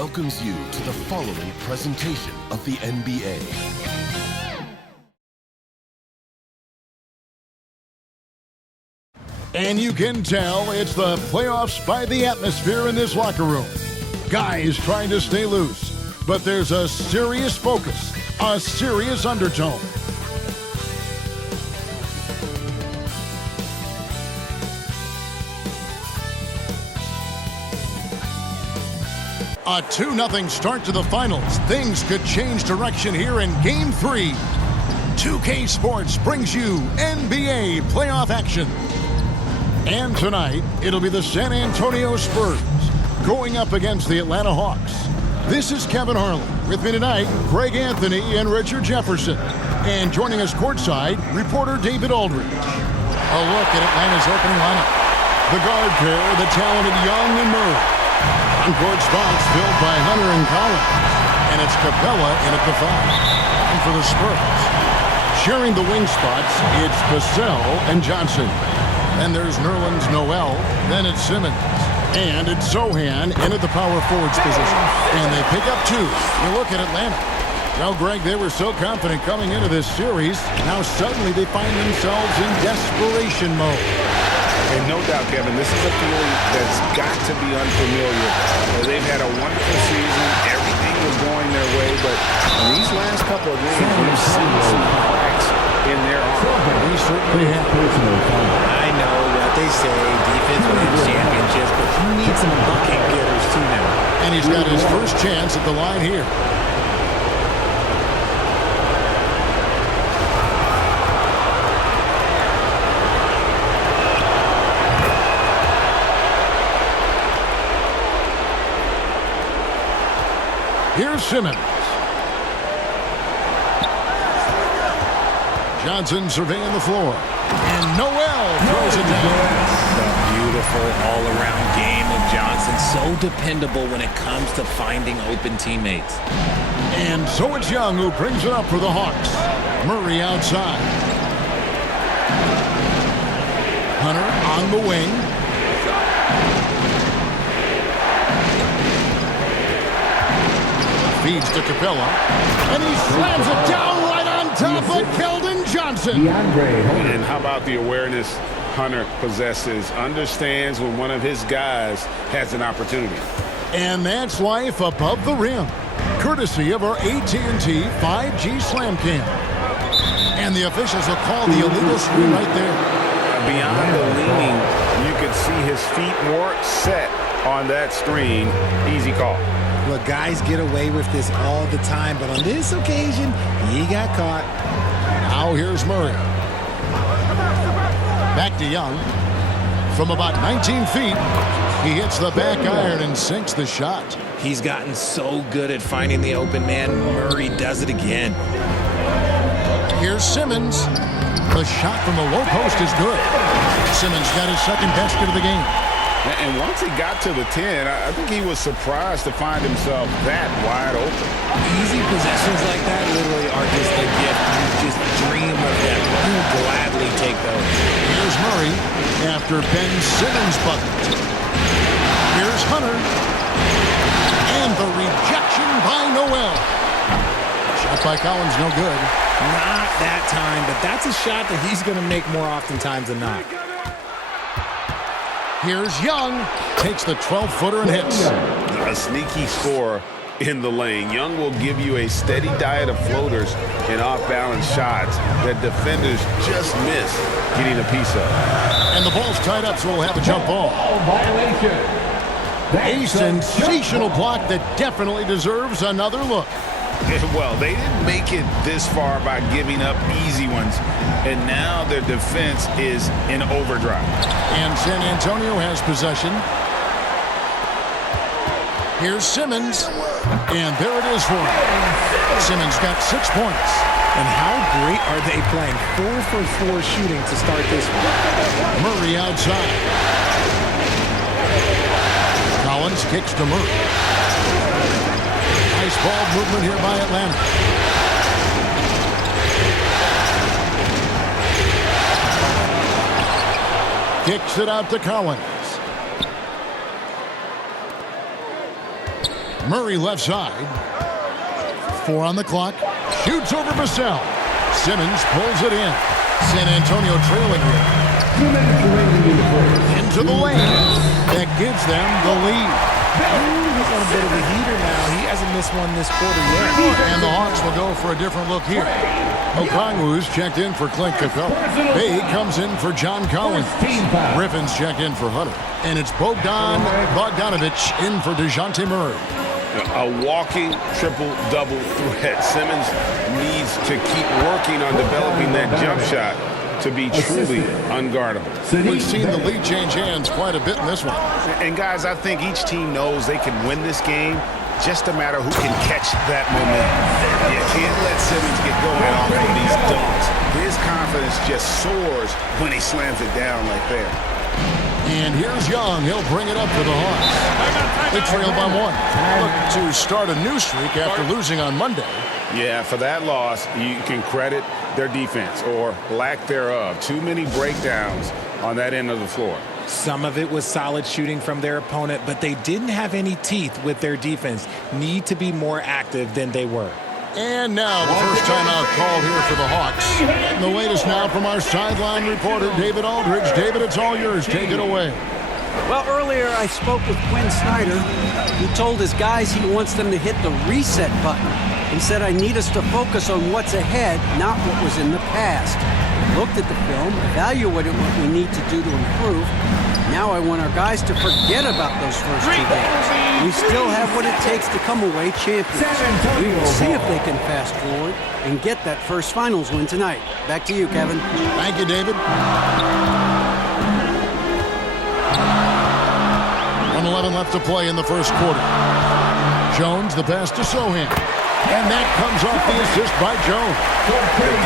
welcomes you to the following presentation of the NBA. And you can tell it's the playoffs by the atmosphere in this locker room. Guys trying to stay loose, but there's a serious focus, a serious undertone. A 2-0 start to the finals. Things could change direction here in Game 3. 2K Sports brings you NBA playoff action. And tonight, it'll be the San Antonio Spurs going up against the Atlanta Hawks. This is Kevin Harlan. With me tonight, Greg Anthony and Richard Jefferson. And joining us courtside, reporter David Aldridge. A look at Atlanta's opening lineup. The guard pair, the talented Young and Murray. On-court spots filled by Hunter and Collins. And it's Capella in at the 5. And for the Spurs, sharing the wing spots, it's Vassell and Johnson. Then there's Nerlens Noel. Then it's Simmons. And it's Sohan in at the power forwards position. And they pick up 2. You look at Atlanta. Now, Greg, they were so confident coming into this series. Now suddenly they find themselves in desperation mode. And no doubt, Kevin, this is a feeling that's got to be unfamiliar. They've had a wonderful season. Everything was going their way. But in these last couple of games, we've seen some cracks in their arm. We certainly have. I know what they say, defense wins championships, but you need some bucket getters too now. And he's got his first chance at the line here. Here's Simmons. Johnson surveying the floor. And Noel throws it down. The beautiful all-around game of Johnson. So dependable when it comes to finding open teammates. And so it's Young who brings it up for the Hawks. Murray outside. Hunter on the wing. Feeds to Capella, and he slams it down right on top of Keldon Johnson. And how about the awareness Hunter possesses, understands when one of his guys has an opportunity. And that's life above the rim, courtesy of our AT&T 5G Slam Cam. And the officials will call the illegal screen right there. Beyond the leaning, you could see his feet more set on that screen. Easy call. Look, guys get away with this all the time, but on this occasion, he got caught. Now here's Murray. Back to Young. From about 19 feet, he hits the back iron and sinks the shot. He's gotten so good at finding the open man. Murray does it again. Here's Simmons. The shot from the low post is good. Simmons got his second basket of the game. And once he got to the 10, I think he was surprised to find himself that wide open. Easy possessions like that literally are just a gift. You just dream of them. You'll gladly take those. Here's Murray after Ben Simmons bucket. Here's Hunter. And the rejection by Noel. Shot by Collins, no good. Not that time, but that's a shot that he's going to make more oftentimes than not. Here's Young. Takes the 12-footer and hits. A sneaky score in the lane. Young will give you a steady diet of floaters and off-balance shots that defenders just miss getting a piece of. And the ball's tied up, so we'll have a jump ball. A sensational block that definitely deserves another look. Well, they didn't make it this far by giving up easy ones, and now their defense is in overdrive. And San Antonio has possession. Here's Simmons, and there it is for him. Simmons got 6 points. And how great are they playing? 4 for 4 shooting to start this one. Murray outside. Collins kicks to Murray. Nice ball movement here by Atlanta. Kicks it out to Collins. Murray left side. 4 on the clock. Shoots over Vassell. Simmons pulls it in. San Antonio trailing here. Into the lane. That gives them the lead. He's on a bit of a heater now. He hasn't missed one this quarter yet. And the Hawks will go for a different look here. Okongwu's checked in for Clint Capella. Bay comes in for John Collins. Griffin's checked in for Hunter. And it's Bogdanovich in for DeJounte Murray. A walking triple-double threat. Simmons needs to keep working on developing that jump shot to be truly unguardable. We've seen the lead change hands quite a bit in this one. And guys, I think each team knows they can win this game. Just a matter who can catch that momentum. You can't let Simmons get going off of these dunks. His confidence just soars when he slams it down like that. And here's Young. He'll bring it up for the Hawks. They trail by 1. Look to start a new streak after losing on Monday. Yeah, for that loss, you can credit their defense or lack thereof. Too many breakdowns on that end of the floor. Some of it was solid shooting from their opponent, but they didn't have any teeth with their defense. Need to be more active than they were. And now the first timeout call here for the Hawks. And the latest now from our sideline reporter, David Aldridge. David, it's all yours. Take it away. Well, earlier I spoke with Quinn Snyder. He told his guys he wants them to hit the reset button. He said, I need us to focus on what's ahead, not what was in the past. Looked at the film, evaluated what we need to do to improve. Now I want our guys to forget about those first 2 games. We still have what it takes to come away champions. We will see if they can fast forward and get that first finals win tonight. Back to you, Kevin. Thank you, David. 1:11 left to play in the first quarter. Jones, the pass to Sohan. And that comes off the assist by Jones. The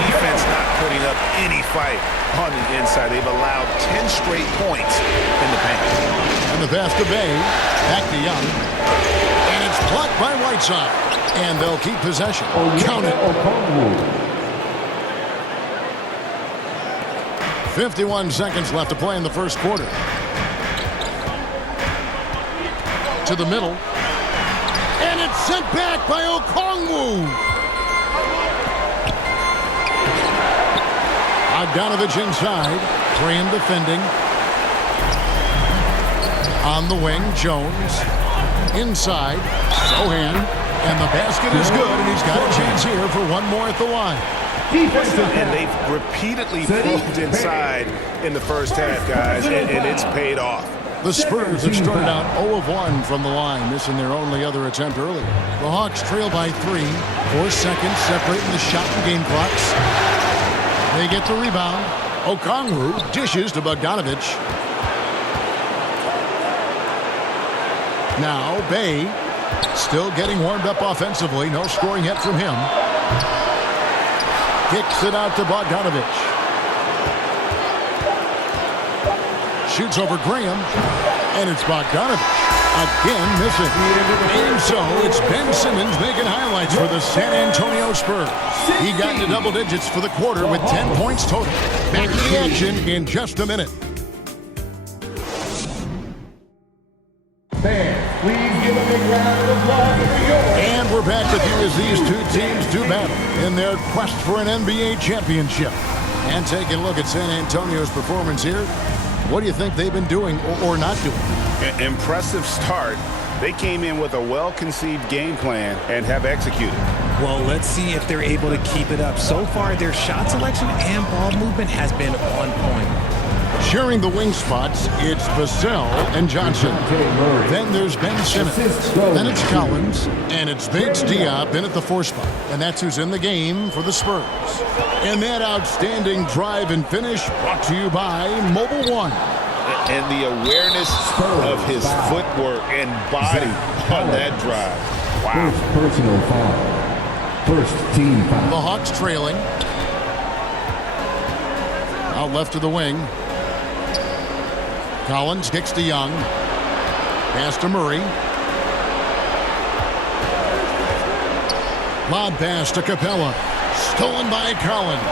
defense not putting up any fight on the inside. They've allowed 10 straight points in the paint. And the pass to Bay. Back to Young. And it's blocked by Whiteside. And they'll keep possession. Count it. 51 seconds left to play in the first quarter. To the middle. And it's sent back by Okongwu. Bogdanovich inside. 3 in defending. On the wing, Jones. Inside. Sohan. And the basket is good, and he's got a chance here for one more at the line. And they've repeatedly proved inside in the first half, guys, and it's paid off. The Spurs have started out 0 of 1 from the line, missing their only other attempt earlier. The Hawks trail by 3. 4 seconds separating the shot and game clocks. They get the rebound. Okongwu dishes to Bogdanovich. Now Bay still getting warmed up offensively. No scoring yet from him. Kicks it out to Bogdanovich. Shoots over Graham. And it's Bogdanovich. Again missing. And so it's Ben Simmons making highlights for the San Antonio Spurs. He got into double digits for the quarter with 10 points total. Back to the action in just a minute. Fans, please give a big round of applause for New York. And we're back with you as these two teams do battle in their quest for an NBA championship. And taking a look at San Antonio's performance here. What do you think they've been doing or not doing? Impressive start. They came in with a well-conceived game plan and have executed. Well, let's see if they're able to keep it up. So far, their shot selection and ball movement has been on point. Sharing the wing spots, it's Vassell and Johnson. Then there's Ben Simmons. Then it's Collins. And it's Bates Diop in at the 4 spot. And that's who's in the game for the Spurs. And that outstanding drive and finish brought to you by Mobile One. And the awareness of his footwork and body on that drive. Wow. First personal foul. First team foul. The Hawks trailing. Out left to the wing. Collins kicks to Young. Pass to Murray. Lob pass to Capella. Stolen by Collins.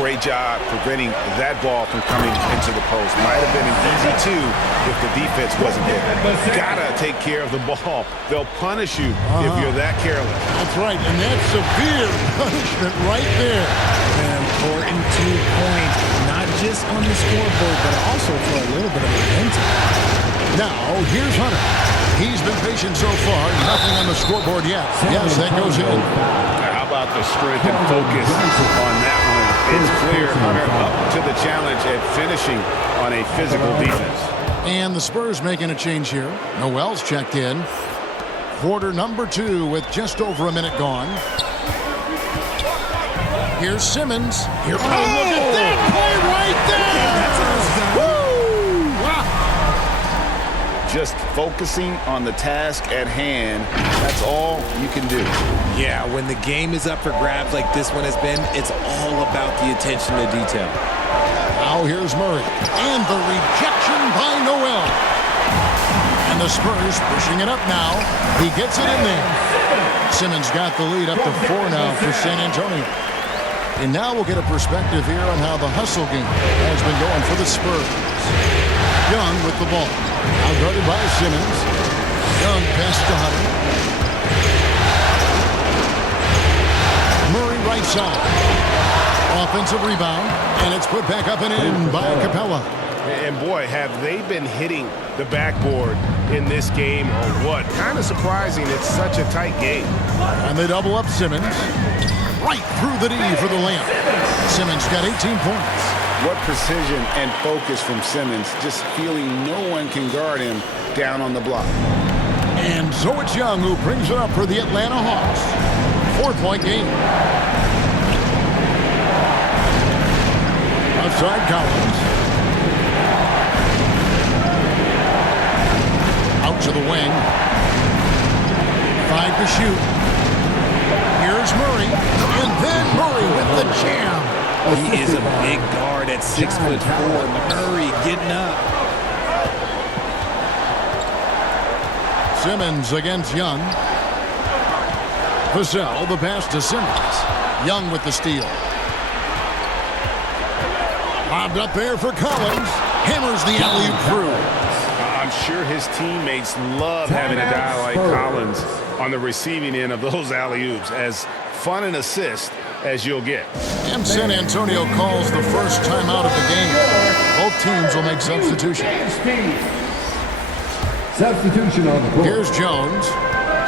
great job preventing that ball from coming into the post. Might have been an easy two if the defense wasn't there. Gotta take care of the ball. They'll punish you if you're that careless. That's right, and that's severe punishment right there. An important 2 points, not just on the scoreboard, but also for a little bit of momentum. Now, here's Hunter. He's been patient so far. Nothing on the scoreboard yet. Yes, that goes in. How about the strength and focus on that one? It's clear Hunter up to the challenge at finishing on a physical defense. And the Spurs making a change here. Noel's checked in. Quarter number 2 with just over a minute gone. Here's Simmons. Here, look at that play right there! Woo! Wow. Just focusing on the task at hand, that's all you can do. Yeah, when the game is up for grabs like this one has been, it's all about the attention to detail. Now here's Murray. And the rejection by Noel. And the Spurs pushing it up now. He gets it in there. Simmons got the lead up to 4 now for San Antonio. And now we'll get a perspective here on how the hustle game has been going for the Spurs. Young with the ball. Now guarded by Simmons. Young pass to Hunter. Murray right side. Offensive rebound. And it's put back up and in by Capella. And boy, have they been hitting the backboard in this game or what? Kind of surprising. It's such a tight game. And they double up Simmons. Right through the D for the layup. Simmons got 18 points. What precision and focus from Simmons, just feeling no one can guard him down on the block. And so it's Young who brings it up for the Atlanta Hawks. 4-point game. Outside Collins. Out to the wing. 5 to shoot. Here's Murray, and then Murray with the jam. He is a big guard at 6'4". Murray getting up. Simmons against Young. Vassell, the pass to Simmons. Young with the steal. Lobbed up there for Collins. Hammers the alley-oop through. I'm sure his teammates love having a guy like Collins on the receiving end of those alley-oops. As fun an assist as you'll get. And San Antonio calls the first time out of the game. Both teams will make substitutions. Substitution on the court. Here's Jones.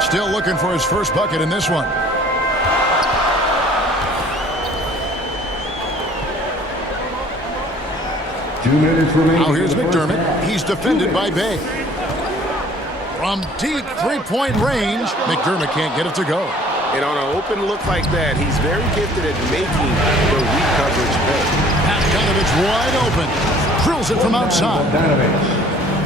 Still looking for his first bucket in this one. Two minutes remaining. Now here's McDermott. He's defended by Bay. From deep three-point range, McDermott can't get it to go. And on an open look like that, he's very gifted at making the weak coverage better. Bogdanovich wide open. Drills it from outside.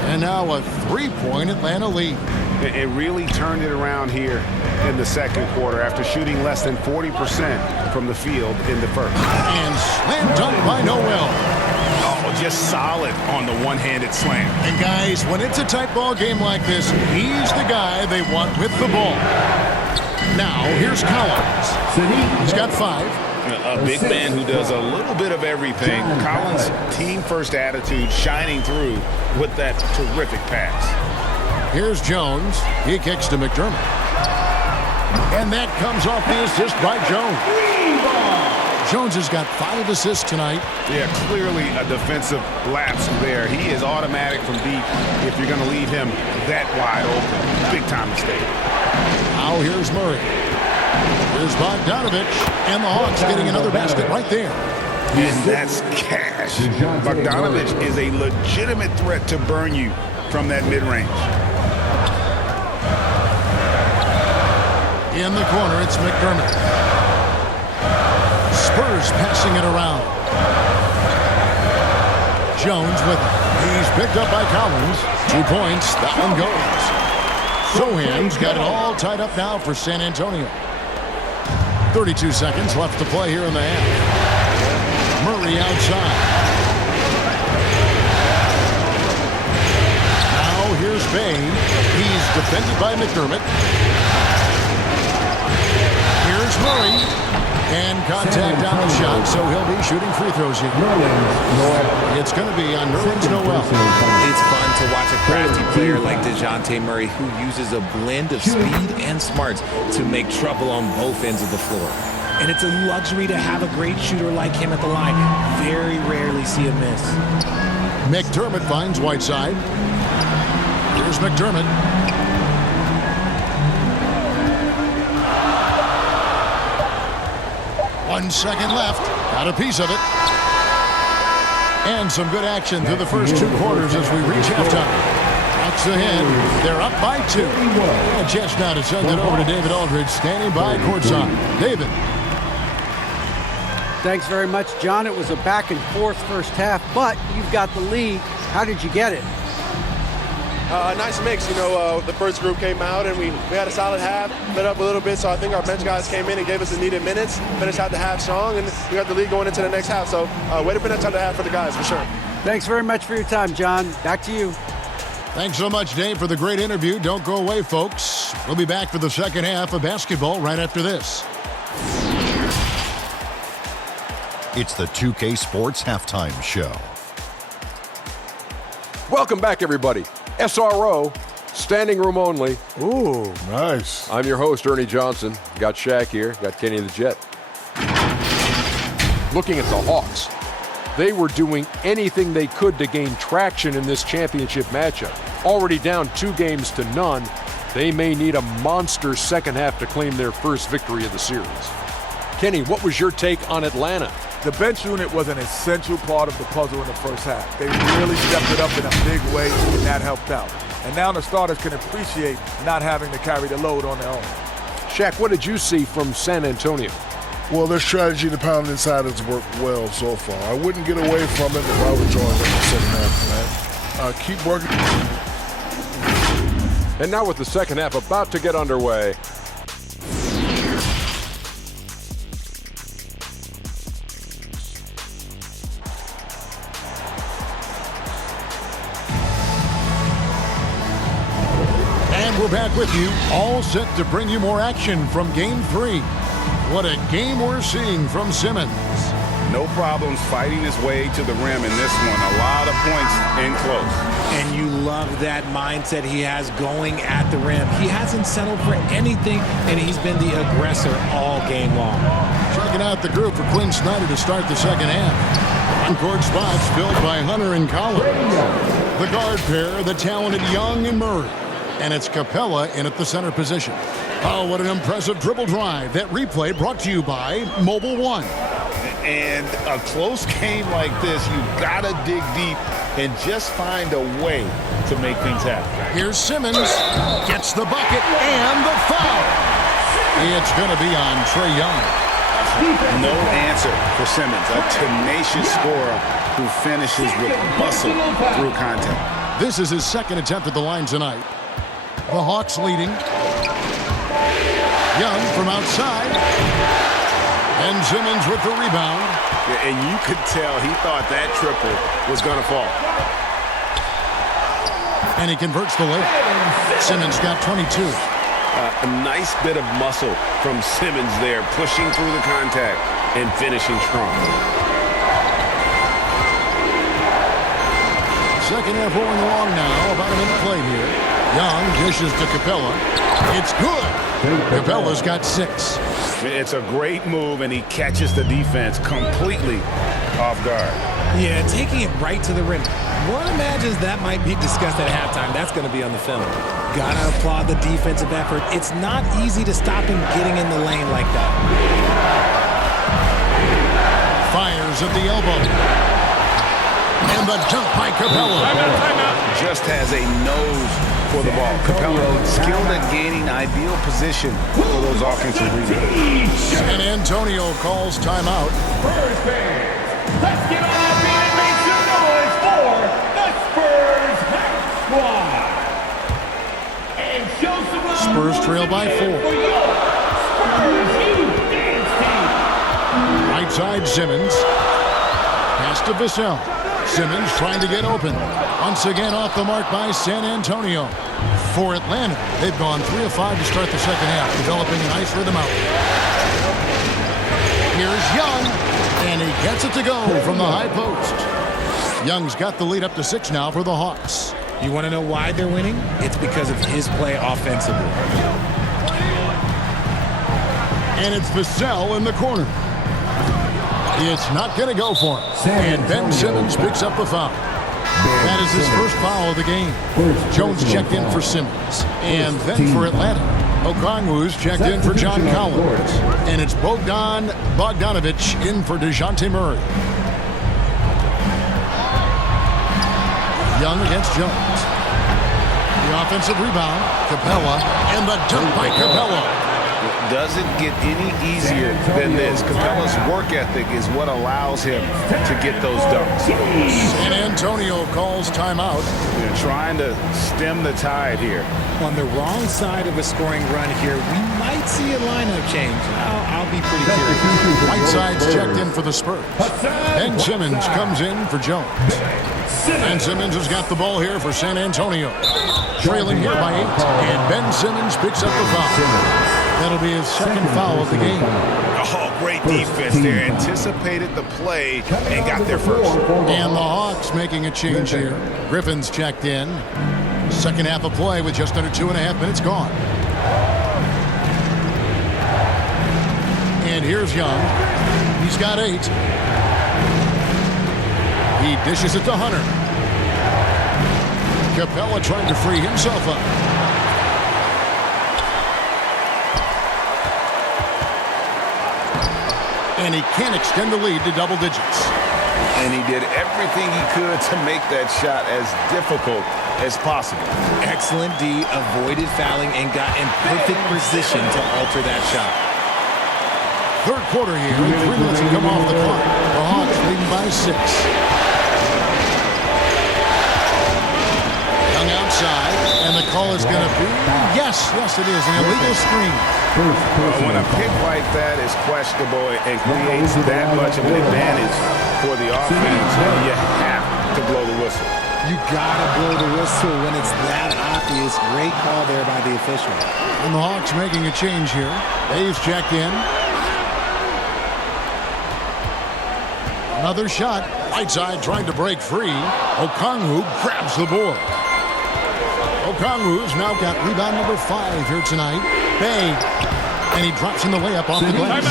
And now a three-point Atlanta lead. It really turned it around here in the second quarter after shooting less than 40% from the field in the first. And slam dunk by Noel. Oh, just solid on the one-handed slam. And guys, when it's a tight ball game like this, he's the guy they want with the ball. Now, here's Collins. He's got 5. A big man who does a little bit of everything. Collins' team-first attitude shining through with that terrific pass. Here's Jones. He kicks to McDermott. And that comes off the assist by Jones. Jones has got 5 assists tonight. Yeah, clearly a defensive lapse there. He is automatic from deep if you're going to leave him that wide open. Big-time mistake. Now here's Murray. Here's Bogdanovich. And the Hawks getting another basket right there. And that's cash. Bogdanovich is a legitimate threat to burn you from that mid-range. In the corner, it's McDermott. Spurs passing it around. Jones with it. He's picked up by Collins. 2 points. That one goes. Sohan's got it all tied up now for San Antonio. 32 seconds left to play here in the half. Murray outside. Now here's Bain. He's defended by McDermott. Here's Murray. And contact on the shot, so he'll be shooting free throws here. It's going to be on Nerlens Noel. It's fun to watch a crafty player like DeJounte Murray who uses a blend of speed and smarts to make trouble on both ends of the floor. And it's a luxury to have a great shooter like him at the line. Very rarely see a miss. McDermott finds Whiteside. Here's McDermott. One second left. Got a piece of it. And some good action through the first 2 quarters as we reach halftime. That's the head. They're up by 2. A chance now to send it over to David Aldridge, standing by courtside. David. Thanks very much, John. It was a back and forth first half, but you've got the lead. How did you get it? Nice mix. The first group came out and we had a solid half, lit up a little bit, so I think our bench guys came in and gave us the needed minutes, finished out the half strong, and we got the lead going into the next half. So way to finish out the half for the guys, for sure. Thanks very much for your time, John. Back to you. Thanks so much, Dave, for the great interview. Don't go away, folks. We'll be back for the second half of basketball right after this. It's the 2K Sports Halftime Show. Welcome back, everybody. SRO, standing room only. Ooh, nice. I'm your host, Ernie Johnson. Got Shaq here, got Kenny the Jet. Looking at the Hawks, they were doing anything they could to gain traction in this championship matchup. Already down 2-0. They may need a monster second half to claim their first victory of the series. Kenny, what was your take on Atlanta? The bench unit was an essential part of the puzzle in the first half. They really stepped it up in a big way, and that helped out. And now the starters can appreciate not having to carry the load on their own. Shaq, what did you see from San Antonio? Well, their strategy to pound inside has worked well so far. I wouldn't get away from it if I were joining in the second half, man. Keep working. And now with the second half about to get underway, We're back with you, all set to bring you more action from Game 3. What a game we're seeing from Simmons. No problems fighting his way to the rim in this one. A lot of points in close. And you love that mindset he has going at the rim. He hasn't settled for anything, and he's been the aggressor all game long. Checking out the group for Quinn Snyder to start the second half. On-court spots filled by Hunter and Collins. The guard pair, the talented Young and Murray. And it's Capella in at the center position. Oh, what an impressive dribble drive. That replay brought to you by Mobile One. And a close game like this, you gotta dig deep and just find a way to make things happen. Here's Simmons, gets the bucket and the foul. It's gonna be on Trae Young. No answer for Simmons, a tenacious scorer who finishes with muscle through contact. This is his second attempt at the line tonight. The Hawks leading. Young from outside. And Simmons with the rebound. Yeah, and you could tell he thought that triple was going to fall. And he converts the layup. Simmons got 22. A nice bit of muscle from Simmons there, pushing through the contact and finishing strong. Second half rolling along now. About a minute played here. Young dishes to Capella. It's good. Capella's got 6. It's a great move, and he catches the defense completely off guard. Yeah, taking it right to the rim. One imagines that might be discussed at halftime. That's going to be on the film. Gotta applaud the defensive effort. It's not easy to stop him getting in the lane like that. Fires at the elbow. And the dunk by Capella. Just has a nose for the ball. Capella skilled at gaining ideal position for those offensive rebounds. San Antonio calls timeout. Spurs fans, let's get on our feet and make some noise for the Spurs Hack Squad. And show some love. Spurs trail by 4. For your Spurs Youth Dance Team. Right side Simmons. Pass to Vassell. Simmons trying to get open. Once again off the mark by San Antonio. For Atlanta, they've gone 3 of 5 to start the second half, developing a nice rhythm out. Here's Young, and he gets it to go from the high post. Young's got the lead up to 6 now for the Hawks. You want to know why they're winning? It's because of his play offensively. And it's Vassell in the corner. It's not going to go for him. And Ben Simmons picks up the foul. That is his first foul of the game. Jones checked in for Simmons. And then for Atlanta, Okongwu's checked in for John Collins. And it's Bogdan Bogdanovic in for DeJounte Murray. Young against Jones. The offensive rebound, Capella, and the dunk by Capella. It doesn't get any easier than this. Capella's work ethic is what allows him to get those dunks. San Antonio calls timeout. They're trying to stem the tide here. On the wrong side of a scoring run here, we might see a lineup change. I'll be pretty curious. Whiteside's checked in for the Spurs. Ben Simmons comes in for Jones. Ben Simmons has got the ball here for San Antonio. Trailing here by 8. And Ben Simmons picks up the foul. That'll be his second foul of the game. Oh, great defense there. Anticipated the play and got there first. And the Hawks making a change here. Griffin's checked in. Second half of play with just under 2.5 minutes gone. And here's Young. He's got 8. He dishes it to Hunter. Capella trying to free himself up. And he can't extend the lead to double digits. And he did everything he could to make that shot as difficult as possible. Excellent D, avoided fouling and got in perfect position to alter that shot. Third quarter here, 3 minutes to come off the clock. The Hawks leading by 6. Young outside, and the call is going to be, yes, it is, an illegal screen. When a pick like that is questionable and creates that much of an advantage for the offense, you have to blow the whistle. You gotta blow the whistle when it's that obvious. Great call there by the official. And the Hawks making a change here. Dave's checked in. Another shot. Whiteside trying to break free. Okongwu grabs the board. Okongwu's now got rebound number 5 here tonight. Bay. And he drops in the layup off the glass.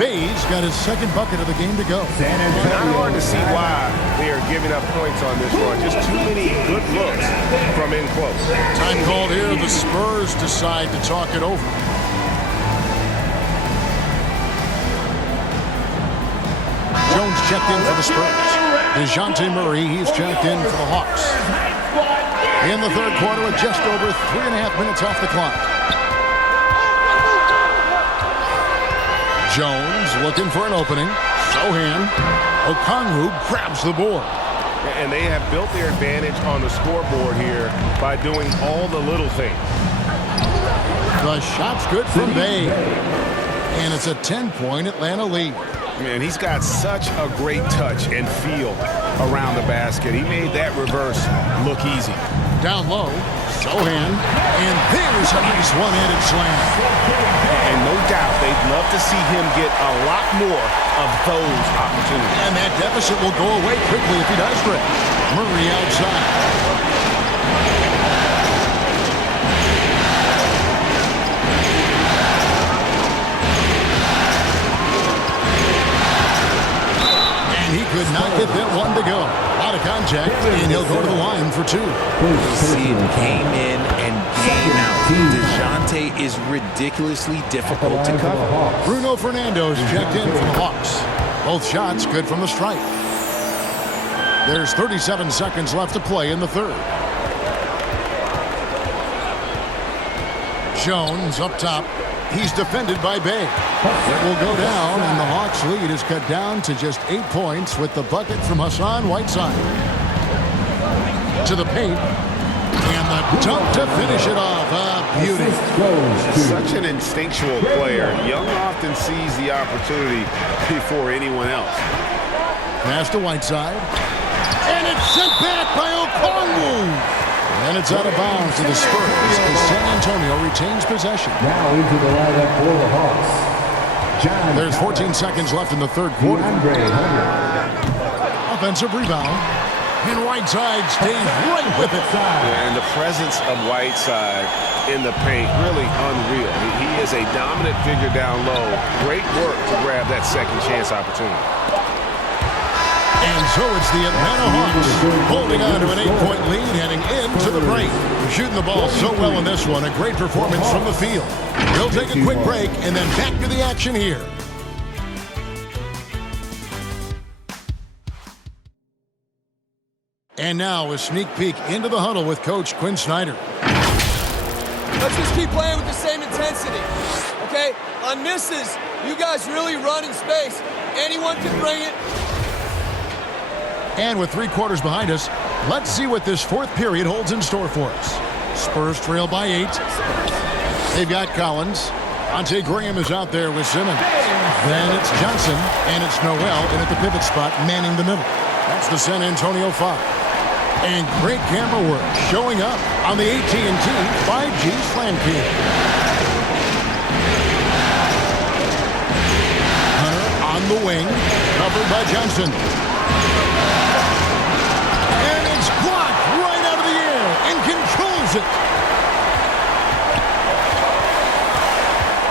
Bay's got his second bucket of the game to go. Not hard to see why they are giving up points on this run. Just too many good looks from in close. Time called here. The Spurs decide to talk it over. Jones checked in for the Spurs. DeJounte Murray, he's checked in for the Hawks. In the third quarter with just over 3.5 minutes off the clock. Jones looking for an opening. Sohan. Okongwu grabs the board. And they have built their advantage on the scoreboard here by doing all the little things. The shot's good from Bay. And it's a 10-point Atlanta lead. Man, he's got such a great touch and feel around the basket. He made that reverse look easy. Down low, Sohan, and there's a nice one-handed slam. And no doubt they'd love to see him get a lot more of those opportunities. And that deficit will go away quickly if he does break. Murray outside. Could not get that one to go. Out of contact, and he'll go to the line for 2. See it game in and game out. DeJounte is ridiculously difficult to cover. Bruno Fernando's checked in for the Hawks. Both shots good from the stripe. There's 37 seconds left to play in the third. Jones up top. He's defended by Bay. It will go down, and the Hawks' lead is cut down to just 8 points with the bucket from Hassan Whiteside. To the paint, and the dunk to finish it off. A beauty. Such an instinctual player. Young often sees the opportunity before anyone else. Pass to Whiteside, and it's sent back by Okongwu. And it's out of bounds to the Spurs as San Antonio retains possession. Now into the lineup for the Hawks. There's 14 seconds left in the third quarter. Offensive rebound. And Whiteside stays right with it. And the presence of Whiteside in the paint, really unreal. He is a dominant figure down low. Great work to grab that second chance opportunity. And so it's the Atlanta Hawks holding on to an 8-point lead heading into the break. Shooting the ball so well in this one. A great performance from the field. We'll take a quick break and then back to the action here. And now a sneak peek into the huddle with Coach Quinn Snyder. Let's just keep playing with the same intensity, okay? On misses, you guys really run in space. Anyone can bring it. And with 3 quarters behind us, let's see what this fourth period holds in store for us. Spurs trail by 8. They've got Collins. Ante Graham is out there with Simmons. Then it's Johnson, and it's Noel in at the pivot spot, manning the middle. That's the San Antonio 5. And great camera work showing up on the AT&T 5G Slam Cam. Hunter on the wing, covered by Johnson. And it's blocked right out of the air and controls it.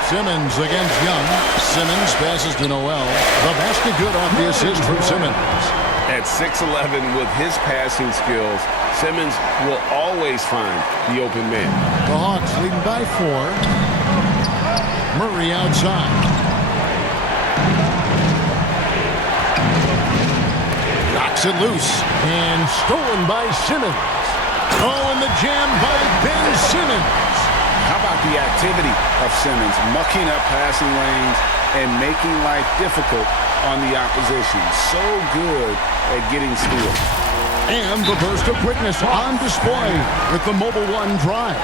Simmons against Young. Simmons passes to Noel. The basket good off the assist from Simmons. At 6'11", with his passing skills, Simmons will always find the open man. The Hawks leading by 4. Murray outside. Knocks it loose and stolen by Simmons. Oh, and the jam by Ben Simmons. How about the activity of Simmons, mucking up passing lanes and making life difficult on the opposition. So good at getting steals. And the burst of quickness on display with the Mobile One drive.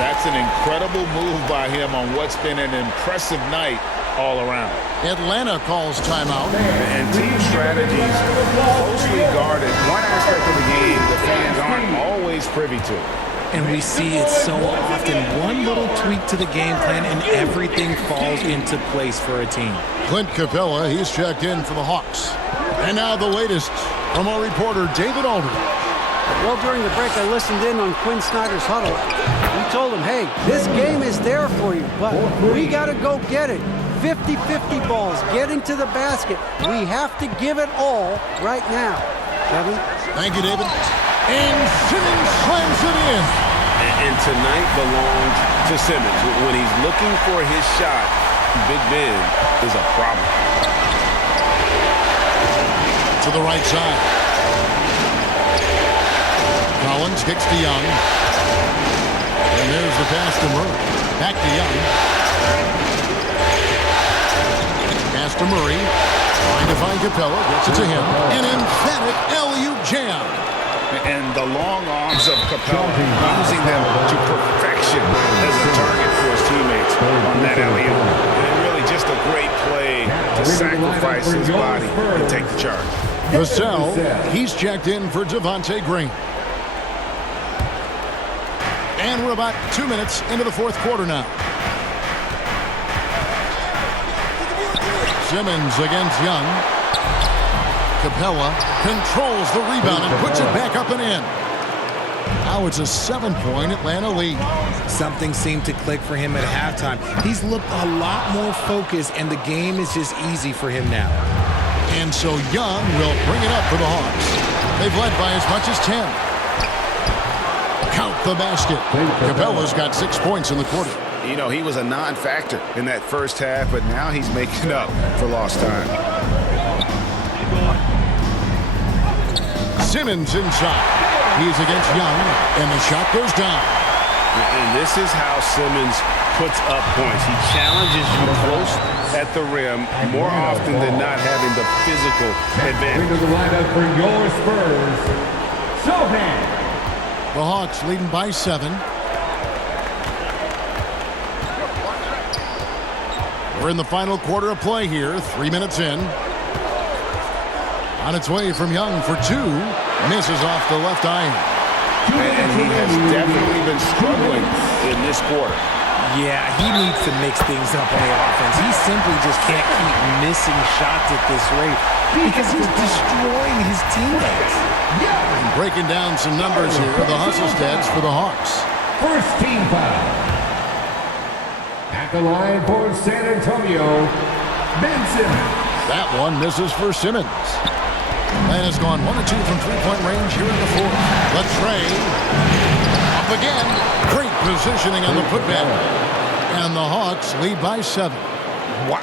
That's an incredible move by him on what's been an impressive night all around. Atlanta calls timeout. And team strategies closely guarded. One aspect of the game the fans aren't always privy to. And we see it so often. One little tweak to the game plan and everything falls into place for a team. Clint Capella, he's checked in for the Hawks. And now the latest from our reporter, David Aldridge. Well, during the break, I listened in on Quinn Snyder's huddle. We told him, hey, this game is there for you, but we got to go get it. 50-50 balls, getting to the basket. We have to give it all right now. Kevin? Thank you, David. And Simmons slams it in. And tonight belongs to Simmons. When he's looking for his shot, Big Ben is a problem. To the right side. Collins kicks to Young. And there's the pass to Murray. Back to Young. Pass to Murray. Trying to find Capella. Gets it to him. An emphatic LU jam. And the long arms of Capella, using them to perfection as a target for his teammates on that alley-oop. And really just a great play to sacrifice his body and take the charge. Vassell, he's checked in for Devontae Green. And we're about 2 minutes into the fourth quarter now. Simmons against Young. Capella controls the rebound and puts it back up and in. Now it's a 7-point Atlanta lead. Something seemed to click for him at halftime. He's looked a lot more focused, and the game is just easy for him now. And so Young will bring it up for the Hawks. They've led by as much as 10. Count the basket. Capella's got 6 points in the quarter. You know, he was a non-factor in that first half, but now he's making up for lost time. Simmons inside. He's against Young, and the shot goes down. And this is how Simmons puts up points. He challenges you close at the rim more often than not, having the physical advantage. Into the lineup for your Spurs, Sochan. The Hawks leading by 7. We're in the final quarter of play here, 3 minutes in. On its way from Young for 2. Misses off the left iron. And he has definitely been struggling in this quarter. Yeah, he needs to mix things up on the offense. He simply just can't keep missing shots at this rate because he's destroying his teammates. Breaking down some numbers here, the hustle stats for the Hawks. First team foul. At the line for San Antonio, Ben Simmons. That one misses for Simmons. And has gone 1 of 2 from three-point range here in the fourth. The trade. Up again. Great positioning on the putback. And the Hawks lead by 7. Wow.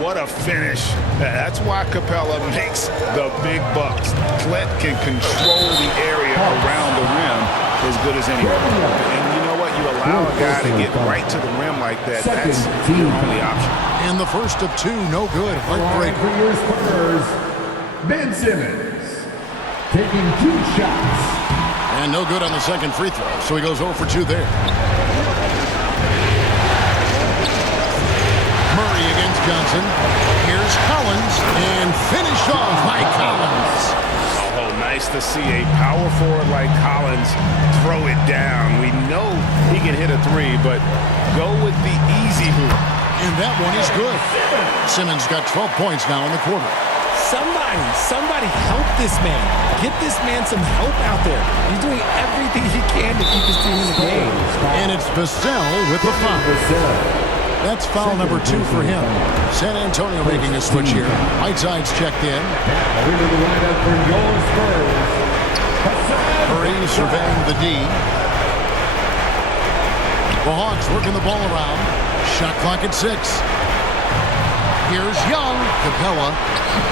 What a finish. That's why Capella makes the big bucks. Clint can control the area around the rim as good as anyone. And you know what? You allow a guy to get right to the rim like that. That's your only option. And the first of 2, no good. Heartbreaker. For your Spurs, Ben Simmons taking 2 shots. And no good on the second free throw. So he goes 0 for 2 there. Murray against Johnson. Here's Collins. And finished off by Collins. Oh, nice to see a power forward like Collins throw it down. We know he can hit a 3, but go with the easy hoop. And that one is good. Simmons got 12 points now in the quarter. Somebody help this man. Get this man some help out there. He's doing everything he can to keep his team in the game. And it's Vassell with the foul. That's foul number 2 for him. San Antonio making a switch here. Whiteside's checked in. Murray surveying the D. The Hawks working the ball around. Shot clock at 6. Here's Young. Capella.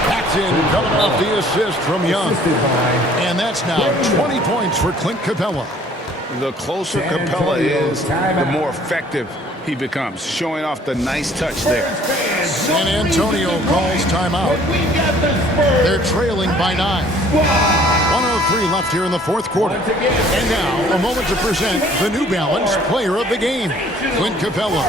That's in. Coming off the assist from Young. And that's now 20 points for Clint Capella. The closer Capella is, the more effective he becomes, showing off the nice touch there. San Antonio calls timeout. They're trailing by 9. 1:03 left here in the fourth quarter. And now, a moment to present the New Balance Player of the Game, Clint Capella.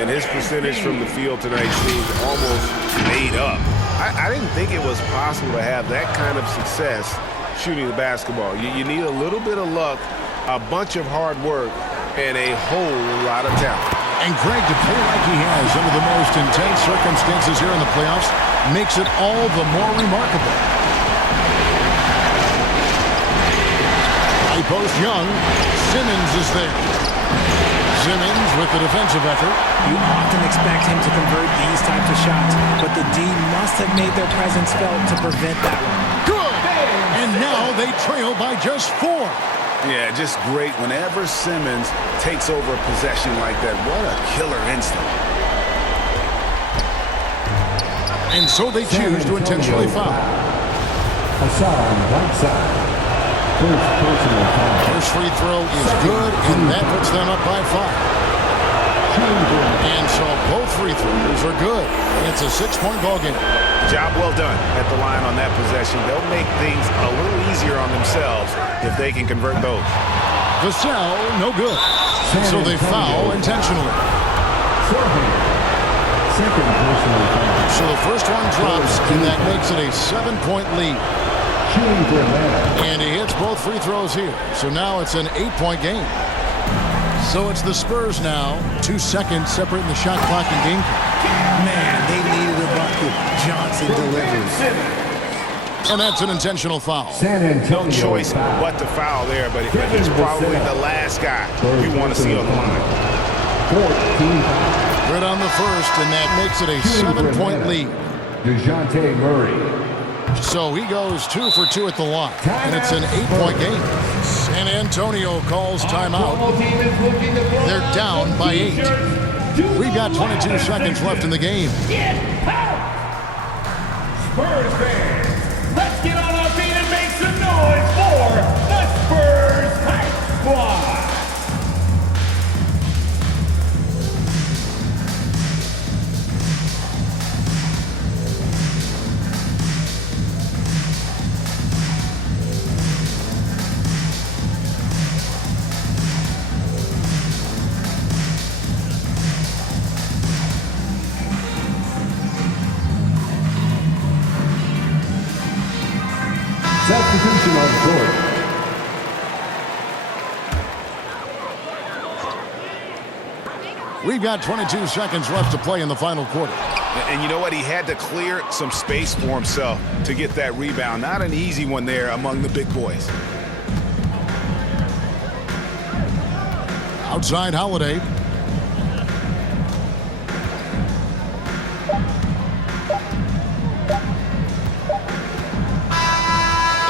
And his percentage from the field tonight seemed almost made up. I didn't think it was possible to have that kind of success shooting the basketball. You need a little bit of luck, a bunch of hard work, and a whole lot of talent. And Greg, to play like he has under the most intense circumstances here in the playoffs makes it all the more remarkable. High post Young. Simmons is there. Simmons with the defensive effort. You often expect him to convert these types of shots, but the D must have made their presence felt to prevent that one. Good! And now they trail by just 4. Yeah, just great. Whenever Simmons takes over a possession like that, what a killer instinct. And so they choose to intentionally foul. Hassan Whiteside. First personal foul. First free throw is good, and that puts them up by 5. And so both free throws are good. It's a 6-point ball game. Job well done at the line on that possession. They'll make things a little easier on themselves if they can convert those. Vassell, no good. So they foul intentionally. Second personal foul. So the first one drops, and that makes it a 7-point lead. And he hits both free throws here. So now it's an 8-point game. So it's the Spurs now. 2 seconds separating the shot clock and game clock. Man, they needed a bucket. Johnson delivers. And that's an intentional foul. No choice but to foul there, but he's probably the last guy you want to see on the line. Good on the first, and that makes it a 7-point lead. DeJounte Murray. So he goes 2 for 2 at the line, and it's an 8-point game. San Antonio calls timeout. They're down by 8. We've got 22 seconds left in the game. Spurs fans, let's get on our feet and make some noise for the Spurs Hype Squad. Substitution on court. We've got 22 seconds left to play in the final quarter. And you know what? He had to clear some space for himself to get that rebound. Not an easy one there among the big boys. Outside Holiday.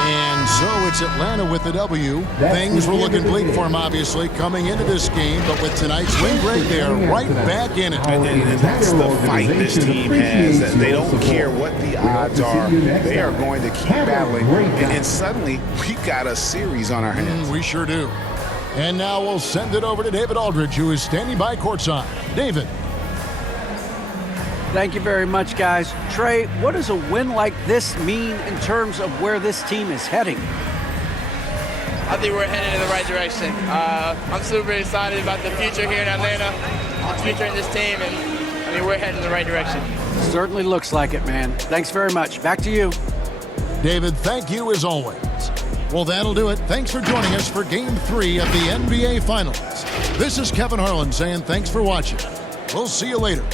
And so it's Atlanta with the W. Things were looking bleak for him, obviously, coming into this game. But with tonight's win break, they are right back in it. And that's the fight this team has. They don't care what the odds are. They are going to keep battling. And suddenly, we've got a series on our hands. We sure do. And now we'll send it over to David Aldridge, who is standing by courtside. David. Thank you very much, guys. Trey, what does a win like this mean in terms of where this team is heading? I think we're headed in the right direction. I'm super excited about the future here in Atlanta, the future in this team, and I mean, we're headed in the right direction. Certainly looks like it, man. Thanks very much. Back to you. David, thank you as always. Well, that'll do it. Thanks for joining us for Game 3 of the NBA Finals. This is Kevin Harlan saying thanks for watching. We'll see you later.